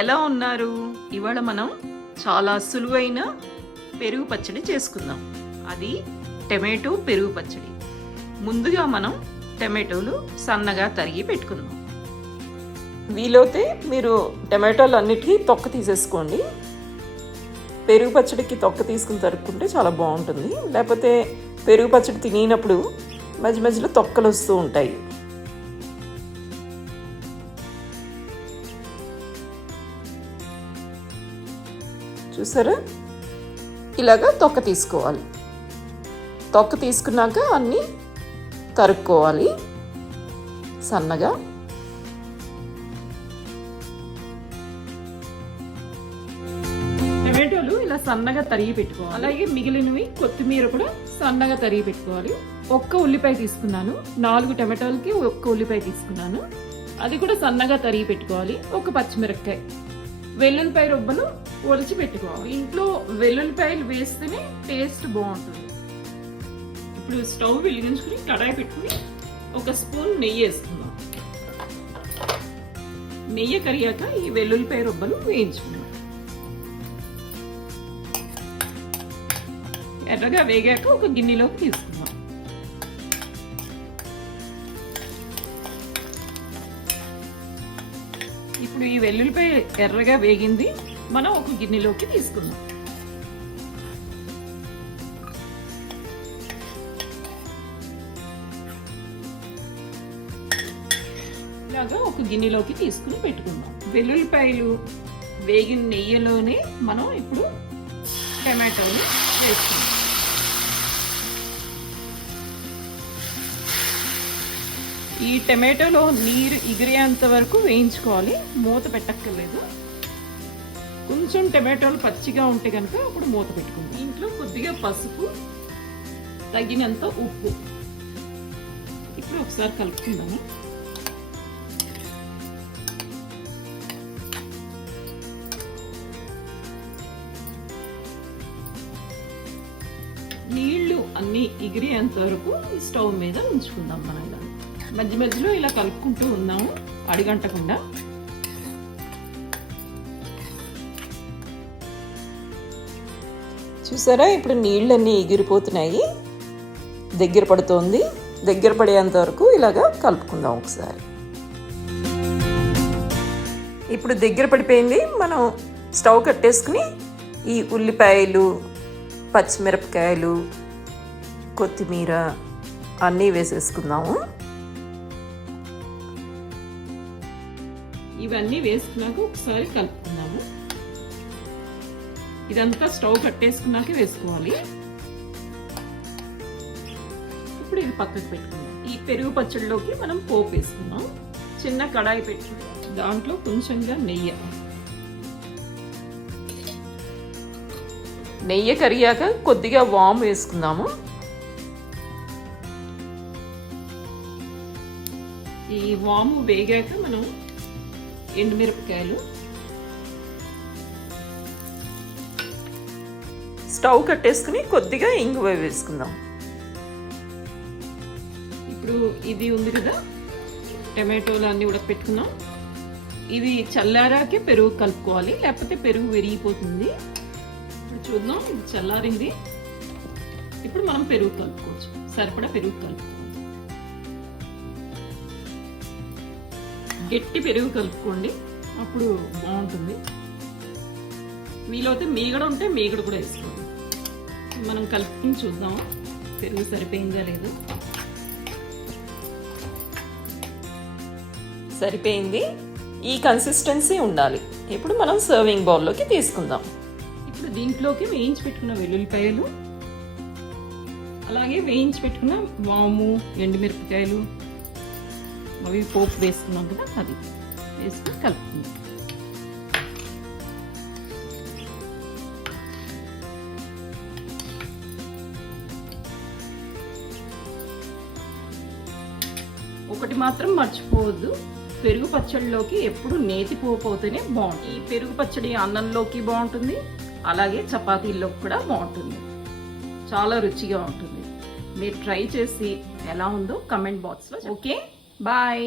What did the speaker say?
ఎలా ఉన్నారు? ఇవాళ మనం చాలా సులువైన పెరుగు పచ్చడి చేసుకుందాం. అది టమాటో పెరుగు పచ్చడి. ముందుగా మనం టమాటోలు సన్నగా తరిగి పెట్టుకుందాం. వీలైతే మీరు టమాటోలు అన్నిటికీ తొక్క తీసేసుకోండి. పెరుగు పచ్చడికి తొక్క తీసుకుని తరుక్కుంటే చాలా బాగుంటుంది. లేకపోతే పెరుగు పచ్చడి తినేటప్పుడు మధ్య మధ్యలో తొక్కలు వస్తూ ఉంటాయి. చూసారా, ఇలాగా తొక్క తీసుకోవాలి. తొక్క తీసుకున్నాక అన్నీ తరుక్కోవాలి సన్నగా. టమాటోలు ఇలా సన్నగా తరిగి పెట్టుకోవాలి. అలాగే మిగిలినవి కొత్తిమీర కూడా సన్నగా తరిగి పెట్టుకోవాలి. ఒక్క ఉల్లిపాయ తీసుకున్నాను. 4 టమాటోలకి ఒక్క ఉల్లిపాయ తీసుకున్నాను. అది కూడా సన్నగా తరిగి పెట్టుకోవాలి. ఒక పచ్చిమిరపకాయ, వెల్లుల్లిపాయ రొబ్బలు ఒలిచి పెట్టుకోవాలి. ఇంట్లో వెల్లుల్లిపాయలు వేస్తేనే టేస్ట్ బాగుంటుంది. ఇప్పుడు స్టవ్ వెలిగించుకుని కడాయి పెట్టుకుని 1 స్పూన్ నెయ్యి వేసుకుందాం. నెయ్యి కరిగాక ఈ వెల్లుల్లిపాయ రొబ్బలు వేయించుకుందాం. ఎర్రగా వేగాక ఒక గిన్నెలోకి తీసుకుందాం. ఇప్పుడు ఈ వెల్లుల్లిపాయ ఎర్రగా వేగింది. మనం ఒక గిన్నెలోకి తీసుకుందాం. ఇలాగా ఒక గిన్నెలోకి తీసుకుని పెట్టుకుందాం. వెల్లుల్లిపాయలు వేగిన నెయ్యిలోనే మనం ఇప్పుడు టమాటోలు వేసుకుందాం. ఈ టమాటోలో నీరు ఎగిరేంత వరకు వేయించుకోవాలి. మూత పెట్టక్కర్లేదు. కొంచెం టమాటోలు పచ్చిగా ఉంటే కనుక అప్పుడు మూత పెట్టుకుందాం. ఇంట్లో కొద్దిగా పసుపు, తగినంత ఉప్పు. ఇప్పుడు ఒకసారి కలుపుకుందాము. నీళ్లు అన్నీ ఎగిరేంత వరకు ఈ స్టవ్ మీద ఉంచుకుందాం. మనం ఇలా మధ్య మధ్యలో ఇలా కలుపుకుంటూ ఉన్నాము అడిగంటకుండా. చూసారా, ఇప్పుడు నీళ్ళన్నీ ఎగిరిపోతున్నాయి. దగ్గర పడుతోంది. దగ్గర పడేంత వరకు ఇలాగా కలుపుకుందాం ఒకసారి. ఇప్పుడు దగ్గర పడిపోయింది. మనం స్టవ్ కట్టేసుకుని ఈ ఉల్లిపాయలు, పచ్చిమిరపకాయలు, కొత్తిమీర అన్నీ వేసేసుకుందాము. ఇవన్నీ వేసుకున్నాక ఒకసారి కలుపుకుందాము. ఇదంతా స్టవ్ కట్టేసుకున్నాక వేసుకోవాలి. ఇప్పుడు ఇది పక్కకు పెట్టుకుందాం. ఈ పెరుగు పచ్చడిలోకి మనం పోపు వేసుకుందాం. చిన్న కడాయి పెట్టుకుని దాంట్లో కొంచెంగా నెయ్యి కరిగాక కొద్దిగా వాము వేసుకుందాము. ఈ వాము వేగాక మనం ఎండుమిరపకాయలు, స్టవ్ కట్టేసుకుని కొద్దిగా ఇంగువ వేసుకుందాం. ఇప్పుడు ఇది ఉంది కదా, టమాటోలు అన్నీ ఉడకపెట్టుకున్నాం. ఇది చల్లారాకే పెరుగు కలుపుకోవాలి, లేకపోతే పెరుగు విరిగిపోతుంది. ఇప్పుడు చూద్దాం, ఇది చల్లారింది. ఇప్పుడు మనం పెరుగు కలుపుకోవచ్చు. సరిపడా పెరుగు కలుపుకోవాలి. గట్టి పెరుగు కలుపుకోండి, అప్పుడు బాగుంటుంది. వీలైతే మీగడ ఉంటే మీగడ కూడా వేసుకోండి. మనం కలుపుకుని చూద్దాం పెరుగు సరిపోయిందా లేదు. సరిపోయింది. ఈ కన్సిస్టెన్సీ ఉండాలి. ఇప్పుడు మనం సర్వింగ్ బౌల్లోకి తీసుకుందాం. ఇప్పుడు దీంట్లోకి వేయించి పెట్టుకున్న వెల్లుల్లిపాయలు, అలాగే వేయించి పెట్టుకున్న వాము, ఎండుమిరపకాయలు, అవి పోపు వేసుకున్నాం కదా, అది వేసుకుని కలుపుకుందాం. ఒకటి మాత్రం మర్చిపోవద్దు, పెరుగు పచ్చడిలోకి ఎప్పుడు నేతి పోపు అవుతేనే బాగుంటుంది. ఈ పెరుగు పచ్చడి అన్నంలోకి బాగుంటుంది, అలాగే చపాతీల్లోకి కూడా బాగుంటుంది. చాలా రుచిగా ఉంటుంది. మీరు ట్రై చేసి ఎలా ఉందో కమెంట్ బాక్స్లో. Okay, bye.